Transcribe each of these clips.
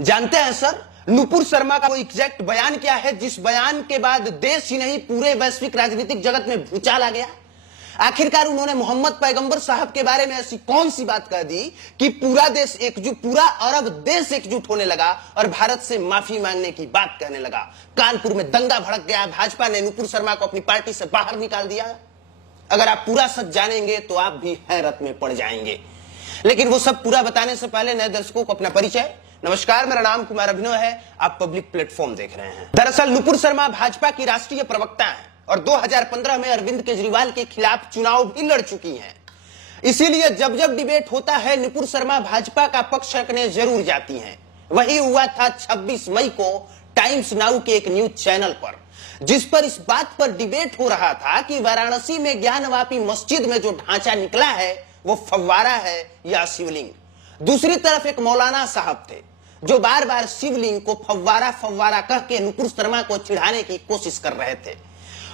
जानते हैं सर, नुपुर शर्मा का वो एग्जैक्ट बयान क्या है जिस बयान के बाद देश ही नहीं पूरे वैश्विक राजनीतिक जगत में भूचाल आ गया। आखिरकार उन्होंने मोहम्मद पैगंबर साहब के बारे में ऐसी कौन सी बात कह दी कि पूरा देश एकजुट, पूरा अरब देश एकजुट होने लगा और भारत से माफी मांगने की बात कहने लगा। कानपुर में दंगा भड़क गया, भाजपा ने नुपुर शर्मा को अपनी पार्टी से बाहर निकाल दिया। अगर आप पूरा सच जानेंगे तो आप भी हैरत में पड़ जाएंगे, लेकिन वो सब पूरा बताने से पहले नए दर्शकों को अपना परिचय। नमस्कार, मेरा नाम कुमार अभिनव है, आप पब्लिक प्लेटफॉर्म देख रहे हैं। दरअसल नुपुर शर्मा भाजपा की राष्ट्रीय प्रवक्ता हैं और 2015 में अरविंद केजरीवाल के खिलाफ चुनाव भी लड़ चुकी हैं। इसीलिए जब जब डिबेट होता है नुपुर शर्मा भाजपा का पक्ष रखने जरूर जाती हैं। वही हुआ था 26 मई को टाइम्स नाउ के एक न्यूज चैनल पर, जिस पर इस बात पर डिबेट हो रहा था कि वाराणसी में ज्ञानवापी मस्जिद में जो ढांचा निकला है वो फव्वारा है या शिवलिंग। दूसरी तरफ एक मौलाना साहब थे जो बार बार शिवलिंग को फव्वारा फव्वारा कह के नुपुर शर्मा को चिढ़ाने की कोशिश कर रहे थे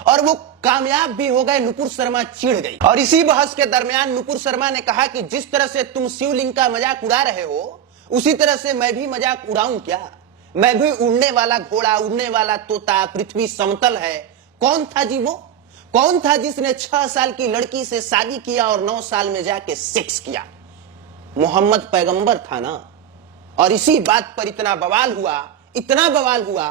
और वो कामयाब भी हो गए। नुपुर शर्मा चिढ़ गई और इसी बहस के दरमियान नुपुर शर्मा ने कहा कि जिस तरह से तुम शिवलिंग का मजाक उड़ा रहे हो उसी तरह से मैं भी मजाक उड़ाऊं क्या? मैं भी उड़ने वाला घोड़ा, उड़ने वाला तोता, पृथ्वी समतल है। कौन था जी वो? कौन था जिसने 6 साल की लड़की से शादी किया और 9 साल में जाके सेक्स किया? मोहम्मद पैगंबर था ना। और इसी बात पर इतना बवाल हुआ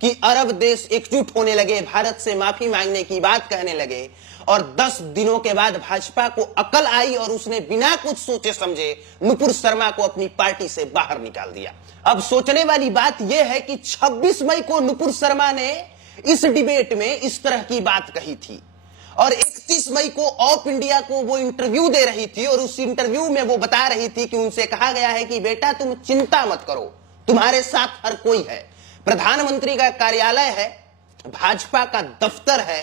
कि अरब देश एकजुट होने लगे, भारत से माफी मांगने की बात कहने लगे और 10 दिनों के बाद भाजपा को अकल आई और उसने बिना कुछ सोचे समझे नुपुर शर्मा को अपनी पार्टी से बाहर निकाल दिया। अब सोचने वाली बात यह है कि 26 मई को नुपुर शर्मा ने इस डिबेट में इस तरह की बात कही थी और 31 मई को ऑफ इंडिया को वो इंटरव्यू दे रही थी और उस इंटरव्यू में वो बता रही थी कि उनसे कहा गया है कि बेटा तुम चिंता मत करो, तुम्हारे साथ हर कोई है। प्रधानमंत्री का कार्यालय है, भाजपा का दफ्तर है,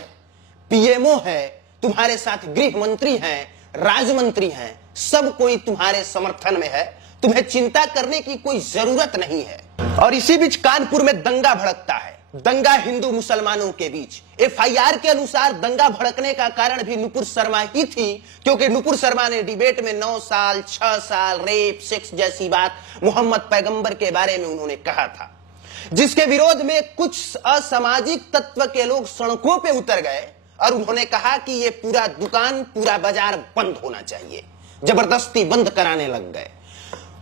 पीएमओ है, तुम्हारे साथ गृह मंत्री हैं, राज्य मंत्री हैं, सब कोई तुम्हारे समर्थन में है, तुम्हें चिंता करने की कोई जरूरत नहीं है। और इसी बीच कानपुर में दंगा भड़कता है, दंगा हिंदू मुसलमानों के बीच। एफआईआर के अनुसार दंगा भड़कने का कारण भी नुपुर शर्मा ही थी, क्योंकि नुपुर शर्मा ने डिबेट में 9 साल, 6 साल, रेप, सेक्स जैसी बात मोहम्मद पैगंबर के बारे में उन्होंने कहा था, जिसके विरोध में कुछ असामाजिक तत्व के लोग सड़कों पे उतर गए और उन्होंने कहा कि ये पूरा दुकान, पूरा बाजार बंद होना चाहिए। जबरदस्ती बंद कराने लग गए।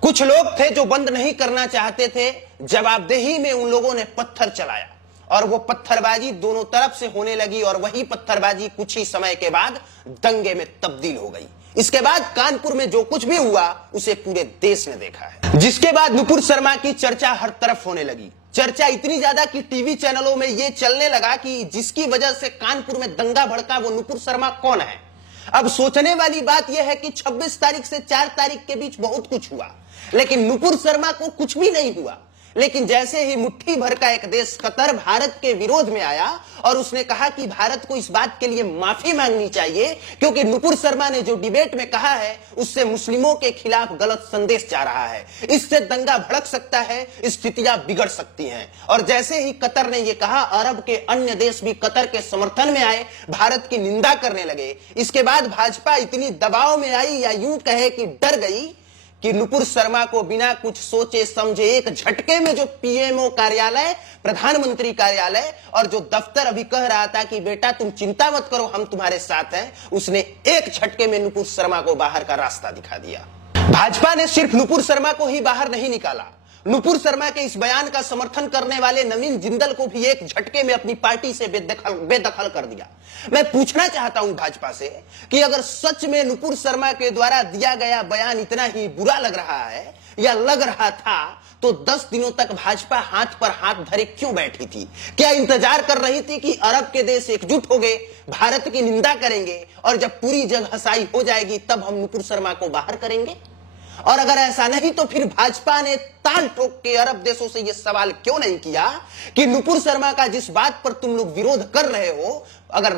कुछ लोग थे जो बंद नहीं करना चाहते थे, जवाबदेही में उन लोगों ने पत्थर चलाया और वो पत्थरबाजी दोनों तरफ से होने लगी और वही पत्थरबाजी कुछ ही समय के बाद दंगे में तब्दील हो गई। इसके बाद कानपुर में जो कुछ भी हुआ उसे पूरे देश ने देखा है, जिसके बाद नुपुर शर्मा की चर्चा हर तरफ होने लगी। चर्चा इतनी ज्यादा कि टीवी चैनलों में यह चलने लगा कि जिसकी वजह से कानपुर में दंगा भड़का वो नुपुर शर्मा कौन है। अब सोचने वाली बात यह है कि 26 तारीख से 4 तारीख के बीच बहुत कुछ हुआ, लेकिन नुपुर शर्मा को कुछ भी नहीं हुआ। लेकिन जैसे ही मुट्ठी भर का एक देश कतर भारत के विरोध में आया और उसने कहा कि भारत को इस बात के लिए माफी मांगनी चाहिए क्योंकि नुपुर शर्मा ने जो डिबेट में कहा है उससे मुस्लिमों के खिलाफ गलत संदेश जा रहा है, इससे दंगा भड़क सकता है, स्थितियां बिगड़ सकती हैं। और जैसे ही कतर ने यह कहा, अरब के अन्य देश भी कतर के समर्थन में आए, भारत की निंदा करने लगे। इसके बाद भाजपा इतनी दबाव में आई या यूं कहे कि डर गई कि नुपुर शर्मा को बिना कुछ सोचे समझे एक झटके में जो पीएमओ कार्यालय, प्रधानमंत्री कार्यालय और जो दफ्तर अभी कह रहा था कि बेटा तुम चिंता मत करो, हम तुम्हारे साथ हैं, उसने एक झटके में नुपुर शर्मा को बाहर का रास्ता दिखा दिया। भाजपा ने सिर्फ नुपुर शर्मा को ही बाहर नहीं निकाला, नुपुर शर्मा के इस बयान का समर्थन करने वाले नवीन जिंदल को भी एक झटके में अपनी पार्टी से बेदखल कर दिया। मैं पूछना चाहता हूं भाजपा से कि अगर सच में नुपुर शर्मा के द्वारा दिया गया बयान इतना ही बुरा लग रहा है या लग रहा था तो 10 दिनों तक भाजपा हाथ पर हाथ धरे क्यों बैठी थी? क्या इंतजार कर रही थी कि अरब के देश एकजुट हो गए, भारत की निंदा करेंगे और जब पूरी जग हसाई हो जाएगी तब हम नुपुर शर्मा को बाहर करेंगे? और अगर ऐसा नहीं तो फिर भाजपा ने ताल ठोक के अरब देशों से यह सवाल क्यों नहीं किया कि नुपुर शर्मा का जिस बात पर तुम लोग विरोध कर रहे हो, अगर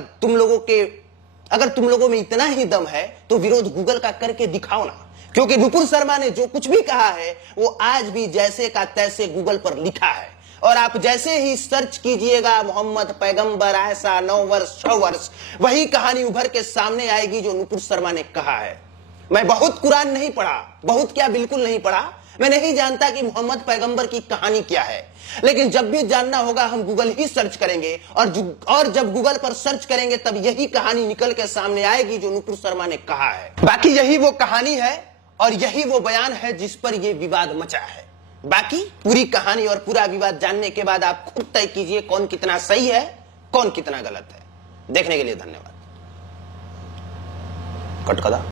तुम लोगों में इतना ही दम है तो विरोध गूगल का करके दिखाओ ना, क्योंकि नुपुर शर्मा ने जो कुछ भी कहा है वो आज भी जैसे का तैसे गूगल पर लिखा है। और आप जैसे ही सर्च कीजिएगा मोहम्मद पैगंबर ऐसा 9 वर्ष 6 वर्ष, वही कहानी उभर के सामने आएगी जो नुपुर शर्मा ने कहा है। मैं बहुत कुरान नहीं पढ़ा, बहुत क्या बिल्कुल नहीं पढ़ा, मैं नहीं जानता कि मोहम्मद पैगंबर की कहानी क्या है, लेकिन जब भी जानना होगा हम गूगल ही सर्च करेंगे और जब गूगल पर सर्च करेंगे तब यही कहानी निकल के सामने आएगी जो नुपुर शर्मा ने कहा है। बाकी यही वो कहानी है और यही वो बयान है जिस पर यह विवाद मचा है। बाकी पूरी कहानी और पूरा विवाद जानने के बाद आप खुद तय कीजिए कौन कितना सही है, कौन कितना गलत है। देखने के लिए धन्यवाद। कटकदा।